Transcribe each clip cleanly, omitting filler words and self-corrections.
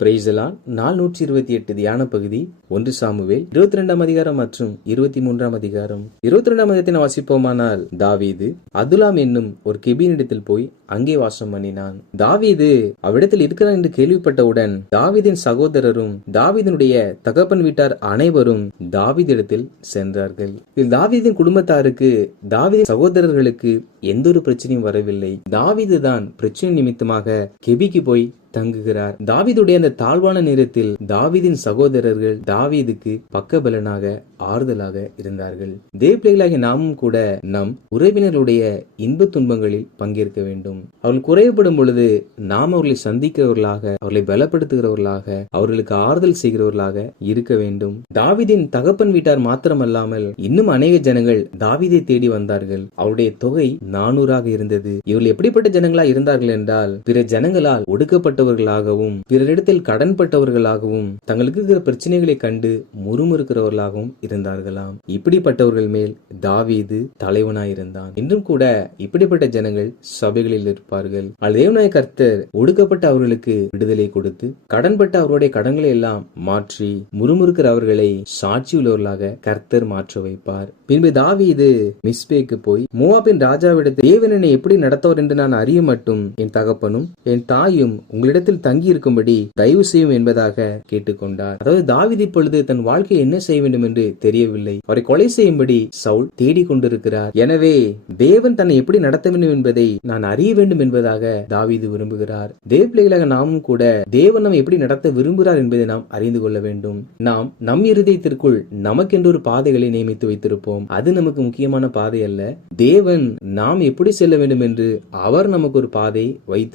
பிரைஸ்தலான். நாள் 128 தியான பகுதி 1 சாமுவேல் 22ஆம் அதிகாரம் மற்றும் 23ஆம் அதிகாரம். 22ஆம் அதிகாரத்தை வாசிப்போமானால், தாவீது அதுலாம் என்னும் ஒரு கெபினிடத்தில் போய் அங்கே வாசம் பண்ணினான். தாவீது அவ்விடத்தில் இருக்கிறான் என்று கேள்விப்பட்டவுடன் தாவீதின் சகோதரரும் தாவீதினுடைய தகப்பன் வீட்டார் அனைவரும் தாவீதிடத்தில் சென்றார்கள். இதில் தாவீதின் குடும்பத்தாருக்கு தாவீதின் சகோதரர்களுக்கு எந்த ஒரு பிரச்சனையும் வரவில்லை. தாவீது தான் பிரச்சனை நிமித்தமாக கெபிக்கு போய் தங்குகிறார். தாவீதுடைய அந்த தாழ்வான நேரத்தில் தாவீதின் சகோதரர்கள் தாவீதுக்கு பக்கபலனாக ஆறுதலாக இருந்தார்கள். தேவப்பிள்ளைகளாகிய நாமும் கூட நம் உறவினர்களுடைய இன்ப துன்பங்களில் பங்கேற்க வேண்டும். அவர்கள் குறையப்படும் பொழுது நாம் அவர்களை சந்திக்கிறவர்களாக, அவர்களை பலப்படுத்துகிறவர்களாக, அவர்களுக்கு ஆறுதல் செய்கிறவர்களாக இருக்க வேண்டும். தாவீதின் தகப்பன் வீட்டார் மாத்திரமல்லாமல் இன்னும் அநேக ஜனங்கள் தாவீதை தேடி வந்தார்கள். அவருடைய தொகை 400 இருந்தது. இவர்கள் எப்படிப்பட்ட ஜனங்களா இருந்தார்கள் என்றால், பிற ஜனங்களால் ஒடுக்கப்பட்டவர்களாகவும் பிறரிடத்தில் கடன்பட்டவர்களாகவும் தங்களுக்கு இருக்கிற பிரச்சனைகளை கண்டு முறுமுறுக்கிறவர்களாகவும் இருந்தார்களாம். இப்படிப்பட்டவர்கள் மேல் தாவீது தலைவனாயிருந்தான். இன்றும் கூட இப்படிப்பட்ட ஜனங்கள் சபைகளில் இருப்பார்கள். தேவனாய கர்த்தர் ஒடுக்கப்பட்ட அவர்களுக்கு விடுதலை கொடுத்து கடன்பட்ட அவருடைய கடன்களை எல்லாம் மாற்றி முறுமுறுக்கிற அவர்களை சாட்சி உள்ளவர்களாக கர்த்தர் மாற்ற வைப்பார். பின்பு தாவீது மிஸ்பேக்கு போய் மோவாபின் ராஜாவிடத்தில், தேவன் என்னை எப்படி நடத்தவர் என்று நான் அறிய மட்டும் என் தகப்பனும் என் தாயும் உங்களிடத்தில் தங்கி இருக்கும்படி தயவு செய்யும் என்பதாக கேட்டுக்கொண்டார். அதாவது தாவீது இப்பொழுது தன் வாழ்க்கையை என்ன செய்ய வேண்டும் என்று தெரியவில்லை. அவரை கொலை செய்யும்படி சவுல் தேடிக் கொண்டிருக்கிறார். எனவே தேவன் தன்னை எப்படி நடத்த வேண்டும் என்பதை நான் அறிய வேண்டும் என்பதாக தாவீது விரும்புகிறார். தேவப்பிள்ளைகளாக நாமும் கூட தேவன் நம்மை எப்படி நடத்த விரும்புகிறார் என்பதை நாம் அறிந்து கொள்ள வேண்டும். நாம் நம் இருதயத்திற்குள் நமக்கென்று ஒரு பாதைகளை நியமித்து வைத்திருப்போம். அது நமக்கு முக்கியமான பாதை அல்ல. தேவன் நாம் எப்படி செல்ல வேண்டும் என்று அவர் நமக்கு ஒரு பாதை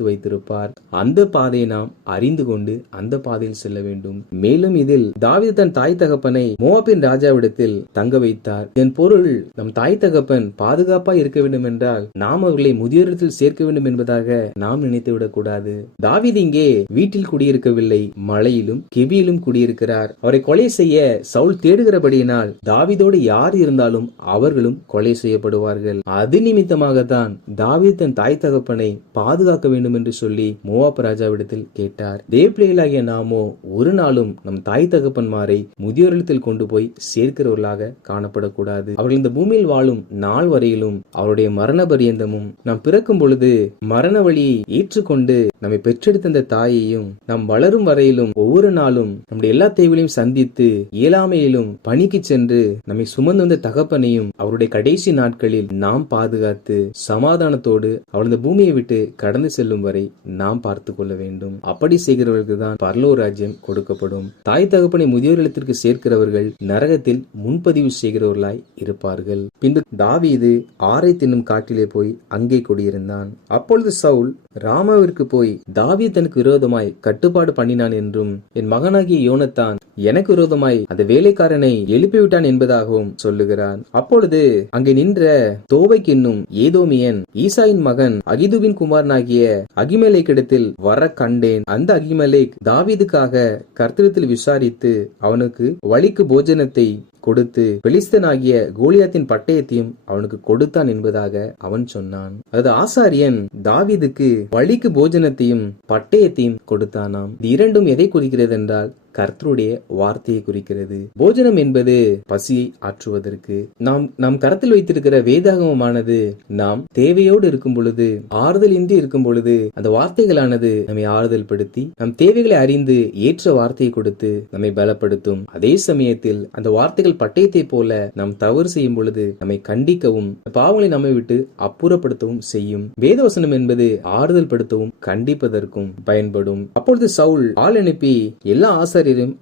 வைத்திருப்பார். அந்த பாதையை நாம் அறிந்து கொண்டு அந்த பாதையில் செல்ல வேண்டும். மேலும் இதில் தாவீது தன் தாய் தகப்பனை மோவாபின் ராஜாவிடத்தில் தங்க வைத்தார். இதன் பொருள், நம் தாய் தகப்பன் பாதுகாப்பா இருக்க வேண்டும் என்றால் நாம் அவர்களை முதியோரிடத்தில் சேர்க்க வேண்டும் என்பதாக நாம் நினைத்து விடக் கூடாது. தாவீது இங்கே வீட்டில் குடியிருக்கவில்லை, மலையிலும் கெபியிலும் குடியிருக்கிறார். அவரை கொலை செய்ய சவுல் தேடுகிறபடியினால் தாவீதோடு யார் இருந்தாலும் அவர்களும் கொலை செய்யப்படுவார்கள். அது நிமித்தமாகத்தான் தாவீது தன் தாய் தகப்பனை பாதுகாக்க வேண்டும் என்று சொல்லி மோவாப் ராஜாவிடத்தில் கேட்டார். தேவப்பிள்ளைகளாகிய நாமோ ஒரு நாளும் நம் தாய் தகப்பன்மாரை முதியோரிடத்தில் கொண்டு போய் சேர்க்கிறவர்களாக காணப்படக்கூடாது. அவர்கள் இந்த பூமியில் வாழும் நாள் வரையிலும் அவருடைய மரண பரியந்தமும் நாம் பிறக்கும் பொழுது மரண வழியை ஏற்றுக்கொண்டு நம்மை பெற்றெடுத்த அந்த தாயையும் நாம் வளரும் வரையிலும் ஒவ்வொரு நாளும் நம்முடைய எல்லா தேவைகளையும் சந்தித்து இயலாமையிலும் பணிக்கு சென்று நம்மை சுமந்து வந்த தகப்பனையும் அவருடைய கடைசி நாட்களில் நாம் பாதுகாத்து சமாதானத்தோடு அவள் இந்த பூமியை விட்டு கடந்து செல்லும் வரை நாம் பார்த்து கொள்ள வேண்டும். அப்படி செய்கிறவர்களுக்கு தான் பரலோக ராஜ்யம் கொடுக்கப்படும். தாய் தகப்பனை முதியோர் இல்லத்திற்கு சேர்க்கிறவர்கள் நரகத்தில் முன்பதிவு செய்கிறவர்களாய் இருப்பார்கள். பின்பு தாவீது ஆரை தின்னும் காட்டிலே போய் அங்கே குடியிருந்தான். அப்பொழுது சவுல் ராமாவிற்கு போய், தாவீது தனக்கு விரோதமாய் கட்டுப்பாடு பண்ணினான் என்றும் என் மகனாகிய யோனத்தான் எனக்கு விரோதமாய் அந்த வேலைக்காரனை எழுப்பிவிட்டான் என்பதாகவும் சொல்லுகிறான். அப்பொழுது அங்கே நின்ற தோவைக் என்னும் ஏதோமியன் ஈசாயின் மகன் அகிதூபின் குமாரனாகிய அகிமெலேக்கிடத்தில் வர கண்டேன். அந்த அகிமெலேக் தாவீதுக்காக கர்த்தரிடத்தில் விசாரித்து அவனுக்கு வழிக்கு போஜனத்தை கொடுத்து பெலிஸ்தனாகிய கோலியாத்தின் பட்டயத்தையும் அவனுக்கு கொடுத்தான் என்பதாக அவன் சொன்னான். அதாவது ஆசாரியன் தாவீதுக்கு வழிக்கு போஜனத்தையும் பட்டயத்தையும் கொடுத்தானாம். இது இரண்டும் எதை குறிக்கிறது என்றால் கர்த்தருடைய வார்த்தையை குறிக்கிறது. போஜனம் என்பது பசி ஆற்றுவதற்கு. நாம் கரத்தில் வைத்திருக்கிற வேதாகமமானது நாம் தேவையோடு இருக்கும் பொழுது, ஆறுதல் இன்றி இருக்கும் பொழுது அந்த வார்த்தைகளானது நம்மை ஆறுதல் படுத்தி நம் தேவைகளை அறிந்து ஏற்ற வார்த்தையை கொடுத்து நம்மை பலப்படுத்தும். அதே சமயத்தில் அந்த வார்த்தைகள் பட்டயத்தை போல நாம் தவறு செய்யும் பொழுது நம்மை கண்டிக்கவும் பாவங்களை நம்மை விட்டு அப்புறப்படுத்தவும் செய்யும். வேதவசனம் என்பது ஆறுதல் படுத்தவும் கண்டிப்பதற்கும் பயன்படும். அப்பொழுது சவுல் ஆள் அனுப்பி எல்லா ஆசாரியரையும்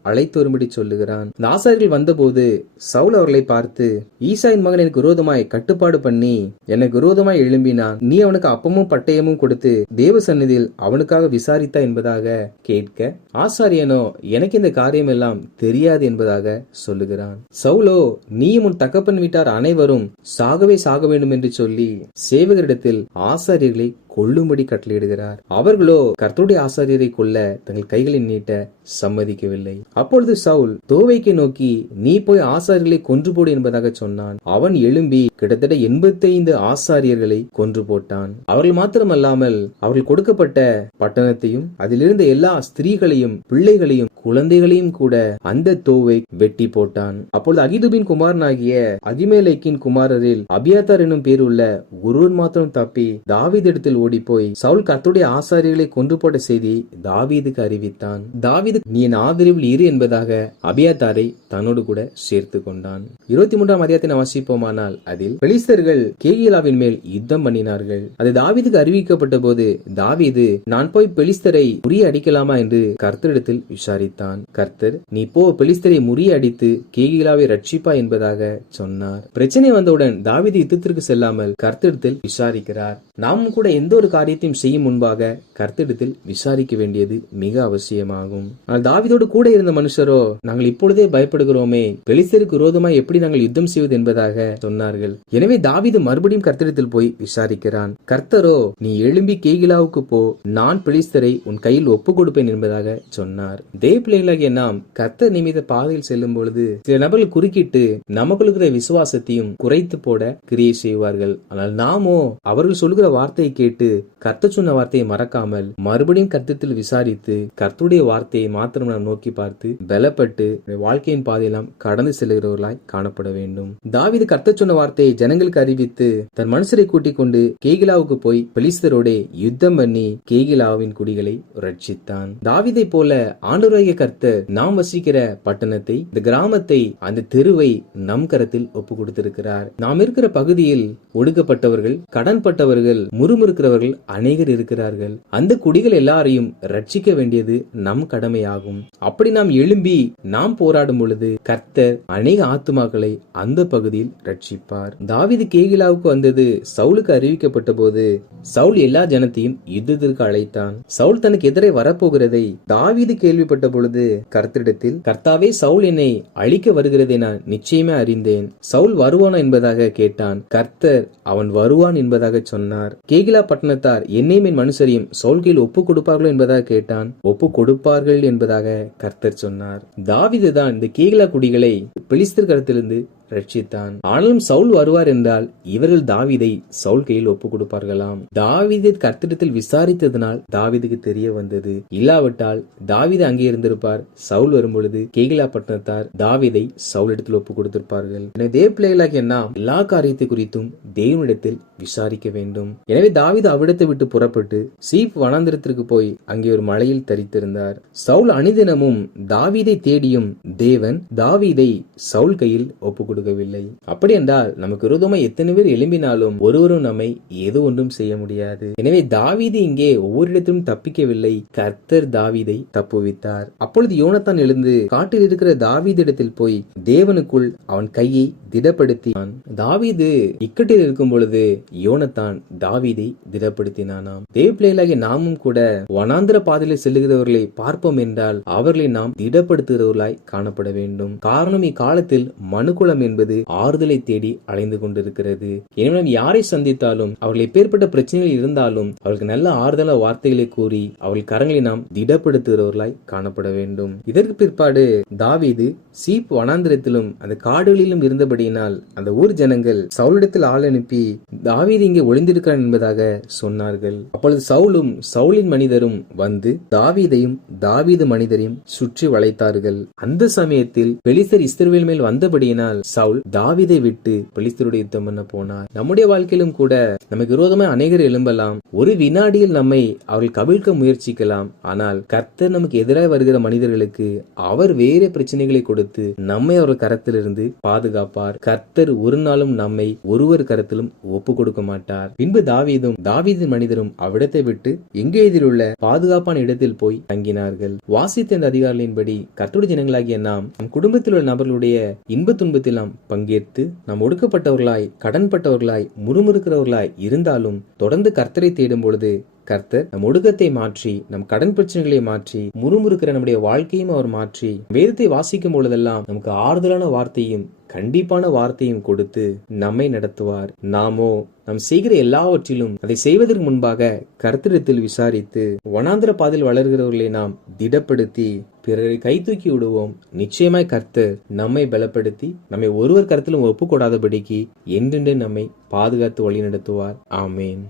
அழைத்து வரும்படி சொல்லுகிறான். இந்த ஆசாரியர்கள் வந்தபோது சவுல் அவர்களை பார்த்து, ஈசாயின் மகன் எனக்கு விரோதமாய் கட்டுப்பாடு பண்ணி எனக்கு விரோதமாய் எழும்பினான். நீ அவனுக்கு அப்பமும் பட்டயமும் கொடுத்து தேவ சந்நிதியில் அவனுக்காக விசாரித்தா என்பதாக கேட்க, ஆசாரியனோ எனக்கு இந்த காரியம் எல்லாம் தெரியாது என்பதாக சொல்லுகிறான். சவுலோ, நீயும் உன் தகப்பன் வீட்டார் அனைவரும் சாகவே சாக வேண்டும் என்று சொல்லி சேவகரிடத்தில் ஆசாரியர்களை கொல்லும்படி கட்டளையிடுகிறார். அவர்களோ கர்த்தருடைய ஆசாரியரை கொல்ல தங்கள் கைகளை நீட்ட சம்மதிக்கவில்லை. அப்பொழுது சவுல் தோவேக்கை நோக்கி, நீ போய் ஆசாரியர்களை கொன்று போடு என்பதாக சொன்னான். அவன் எழும்பி கிட்டத்தட்ட 85 ஆசாரியர்களை கொன்று போட்டான். அவர்கள் மாத்திரமல்லாமல் அவர்கள் கொடுக்கப்பட்ட பட்டணத்தையும் அதிலிருந்த எல்லா ஸ்திரீகளையும் பிள்ளைகளையும் குழந்தைகளையும் கூட அந்த தோவை வெட்டி போட்டான். அப்பொழுது அகிதூபின் குமாரனாகிய அகிமேலேக்கின் குமாரரில் அபியாத்தார் என்னும் பேர் உள்ள ஒருவன் மாத்திரம் தப்பி தாவீதிடத்தில் ஓடி போய் சவுல் கர்த்தருடைய ஆசாரியர்களை கொன்று போட்ட செய்தி தாவீதுக்கு அறிவித்தான். தாவீது நீ என் ஆதரவில் இரு என்பதாக அபியாத்தாரை தன்னோடு கூட சேர்த்து கொண்டான். 23ஆம் அதிகாரத்தை வாசிப்போமானால் அதில் பெலிஸ்தர்கள் கேகிலாவின் மேல் யுத்தம் பண்ணினார்கள். அது தாவீதுக்கு அறிவிக்கப்பட்ட போது தாவீது, நான் போய் பெலிஸ்தரை முறியடிக்கலாமா என்று கர்த்தரிடத்தில் விசாரித்தான். கர்த்தர், நீ போ, பெலிஸ்தரை முறியடித்து கேகிலாவை ரட்சிப்பா என்பதாக சொன்னார். பிரச்சனை வந்தவுடன் தாவீது யுத்தத்திற்கு செல்லாமல் கர்த்தரிடத்தில் விசாரிக்கிறார். நாமும் கூட எந்த ஒரு காரியத்தையும் செய்யும் முன்பாக கர்த்தரிடத்தில் விசாரிக்க வேண்டியது மிக அவசியமாகும். ஆனால் தாவீதோடு கூட இருந்த மனுஷரோ, நாங்கள் இப்பொழுதே பயப்படுகிறோமே, பெலிஸ்தருக்கு விரோதமாய் எப்படி நாங்கள் யுத்தம் செய்வது என்பதாக சொன்னார்கள். எனவே தாவீது மறுபடியும் கர்த்தரிடத்தில் போய் விசாரிக்கிறான். கர்த்தரோ, நீ எழும்பி கேகிலாவுக்கு போ, நான் பெலிஸ்தரை உன் கையில் ஒப்பு கொடுப்பேன் என்பதாக சொன்னார். தேவ பிள்ளைகளாகிய நாம் கர்த்தர் நிமித்த பாதையில் செல்லும் பொழுது சில நபர்கள் குறுக்கிட்டு நமக்குள்ள இருக்கிற விசுவாசத்தையும் குறைத்து போட கிரியை செய்வார்கள். ஆனால் நாமோ அவர்கள் சொல்லுகிற வார்த்தையை கேட்டு கர்த்தர் சொன்ன வார்த்தையை மறக்காமல் மறுபடியும் கர்த்தத்தில் விசாரித்து கர்த்தருடைய வார்த்தையை மாத்திரம் நாம் நோக்கி பார்த்து பலப்பட்டு வாழ்க்கையின் பாதையெல்லாம் கடந்து செல்கிறவர்களாய் காணப்பட வேண்டும். தாவீது கர்த்தர் சொன்ன வார்த்தையை ஜனங்களுக்கு அறிவித்து தன் மனுஷரை கூட்டிக் கொண்டு கேகிலாவுக்கு போய் பெலிஸ்தரோட யுத்தம் பண்ணி கேகிலாவின் குடிகளை ரட்சித்தான். தாவீதை போல ஆண்டவராகிய கர்த்தர் நாம் வசிக்கிற பட்டணத்தை, இந்த கிராமத்தை, அந்த தெருவை நம் கரத்தில் ஒப்பு கொடுத்திருக்கிறார். நாம் இருக்கிற பகுதியில் ஒடுக்கப்பட்டவர்கள், கடன்பட்டவர்கள், முறுமுறுக்கிறவர்கள் அநேகர் இருக்கிறார்கள். அந்த குடிகள் எல்லாரையும் ரட்சிக்க வேண்டியது நம் கடமையாகும். அப்படி நாம் எழும்பி நாம் போராடும் பொழுது கர்த்தர் அநேக ஆத்துமாக்களை அந்த பகுதியில் ரட்சிப்பார். தாவீது கேகிலாவுக்கு வந்தது சவுலுக்கு அறிவிக்கப்பட்ட போது சவுல் எல்லா ஜனத்தையும் யுத்தத்திற்கு அழைத்தான். சவுல் தனக்கு எதிரே வரப்போகிறதை தாவீது கேள்விப்பட்ட பொழுது கர்த்தரிடத்தில், கர்த்தாவே, சவுல் என்னை அழிக்க வருகிறதை நான் நிச்சயமே அறிந்தேன். சவுல் வருவானா என்பதாக கேட்டான். கர்த்தர் அவன் வருவான் என்பதாக சொன்னார். கேகிலா பட்டணத்தார் என்னையும் என் மனுஷரையும் சவுல் கையில் ஒப்பு கொடுப்பார்களோ என்பதாக கேட்டான். ஒப்பு கொடுப்பார்கள் என்பதாக கர்த்தர் சொன்னார். தாவீது தான் இந்த கேகிலா குடிகளை பெலிஸ்தர் கரத்திலிருந்து ரட்சித்தான். ஆனாலும் சவுல் வருவார் என்றால் இவர்கள் தாவீதை சவுல் கையில் ஒப்பு கொடுப்பார்களாம். தாவீதை கர்த்தரிடத்தில் விசாரித்ததனால் தாவீதுக்கு தெரிய வந்தது. இல்லாவிட்டால் தாவீது அங்கே இருந்திருப்பார். சவுல் வரும்பொழுது கேகிலா பட்டணத்தார் தாவீதை சவுலிடத்தில் ஒப்பு கொடுத்திருப்பார்கள். எனவே தேவ பிள்ளைகளாகிய நாம் எல்லா காரியத்தை குறித்தும் தேவனிடத்தில் விசாரிக்க வேண்டும். எனவே தாவீது அவ்விடத்தை விட்டு புறப்பட்டு சீப் வனாந்திரத்திற்கு போய் அங்கே ஒரு மலையில் தரித்திருந்தார். சவுல் அனுதினமும் தாவீதை தேடியும் தேவன் தாவீதை சவுல் கையில் ஒப்பு கொடுக்கவில்லை. அப்படி என்றால் நமக்கு விரோதமாய் எத்தனை பேர் எழும்பினாலும் ஒருவரும் நம்மை ஏதோ ஒன்றும் செய்ய முடியாது. எனவே தாவீது இங்கே ஒவ்வொரு இடத்திலும் தப்பிக்கவில்லை. கர்த்தர் தாவீதை தப்புவித்தார். அப்பொழுது யோனத்தான் எழுந்து காட்டில் இருக்கிற தாவீதிடத்தில் போய் தேவனுக்குள் அவன் கையை திடப்படுத்தினான். தாவீது இக்கட்டில் இருக்கும் பொழுது யோனத்தான் தாவீதை திடப்படுத்தினானாம். தேவ பிள்ளைகளாகிய நாமும் கூட வனாந்திர பாதையில் செல்லுகிறவர்களை பார்ப்போம் என்றால் அவர்களை நாம் திடப்படுத்துகிறவர்களாய் காணப்பட வேண்டும். காரணம், இக்காலத்தில் மனுக்குலம் என்பது ஆறுதலை தேடி அலைந்து கொண்டிருக்கிறது. எனவே யாரை சந்தித்தாலும் அவர்கள் எப்பேற்பட்ட பிரச்சனைகள் இருந்தாலும் அவர்களுக்கு நல்ல ஆறுதல வார்த்தைகளை கூறி அவர்கள் கரங்களை நாம் திடப்படுத்துகிறவர்களாய் காணப்பட வேண்டும். இதற்கு பிற்பாடு தாவீது சீப் வனாந்திரத்திலும் அந்த காடுகளிலும் இருந்தபடியினால் அந்த ஊர் ஜனங்கள் சவுலிடத்தில் ஆள் அனுப்பி தாவீது இங்கே ஒளிந்திருக்கிறான் என்பதாக சொன்னார்கள். அப்பொழுது சவுலும் சவுலின் மனிதரும் வந்து தாவீதையும் தாவீது மனிதரையும் சுற்றி வளைத்தார்கள். அந்த சமயத்தில் பெலிஸ்தர் இஸ்ரவேல் மேல் வந்தபடியினால் சவுல் தாவீதை விட்டு பெலிஸ்தரோடு யுத்தம் பண்ண போனார். நம்முடைய வாழ்க்கையிலும் கூட நமக்கு விரோதமாக அநேகர் எழும்பலாம். ஒரு வினாடியில் நம்மை அவர்கள் கவிழ்க்க முயற்சிக்கலாம். ஆனால் கர்த்தர் நமக்கு எதிராக வருகிற மனிதர்களுக்கு அவர் வேற பிரச்சனைகளை கொடுத்து நம்மை அவர் கரத்திலிருந்து பாதுகாப்பார். கர்த்தர் ஒரு நாளும் நம்மை ஒருவர் கரத்திலும் ஒப்பு கொடுக்க மாட்டார். பின்பு தாவீதும் தாவீதின் மனிதரும் அவ்விடத்தை விட்டு எங்கேதில் உள்ள பாதுகாப்பான இடத்தில் போய் தங்கினார்கள். வாசித்த இந்த அதிகாரிகளின்படி கர்த்தருடைய ஜனங்களாகிய நாம் நம் குடும்பத்தில் உள்ள நபர்களுடைய இன்ப துன்பத்தில் நாம் பங்கேற்று நாம் ஒடுக்கப்பட்டவர்களாய் கடன்பட்டவர்களாய் முறுமுறுக்கிறவர்களாய் இருந்தாலும் தொடர்ந்து கர்த்தரை தேடும் பொழுது கர்த்தர் நம் ஒடுக்கத்தை மாற்றி, நம் கடன் பிரச்சனைகளை மாற்றி, முறுமுறுக்கிற நம்முடைய வாழ்க்கையும் அவர் மாற்றி, வேதத்தை வாசிக்கும் பொழுதெல்லாம் நமக்கு ஆறுதலான வார்த்தையும் கண்டிப்பான வார்த்தையும் கொடுத்து நம்மை நடத்துவார். நாமோ நாம் செய்கிற எல்லாவற்றிலும் அதை செய்வதற்கு முன்பாக கர்த்தரிடத்தில் விசாரித்து வனாந்திர பாதையில் வளர்கிறவர்களை நாம் திடப்படுத்தி பிறரை கை தூக்கி விடுவோம். நிச்சயமாய் கர்த்தர் நம்மை பலப்படுத்தி நம்மை ஒருவர் கருத்திலும் ஒப்புக்கொடாதபடிக்கு என்றென்று நம்மை பாதுகாத்து வழி நடத்துவார். ஆமேன்.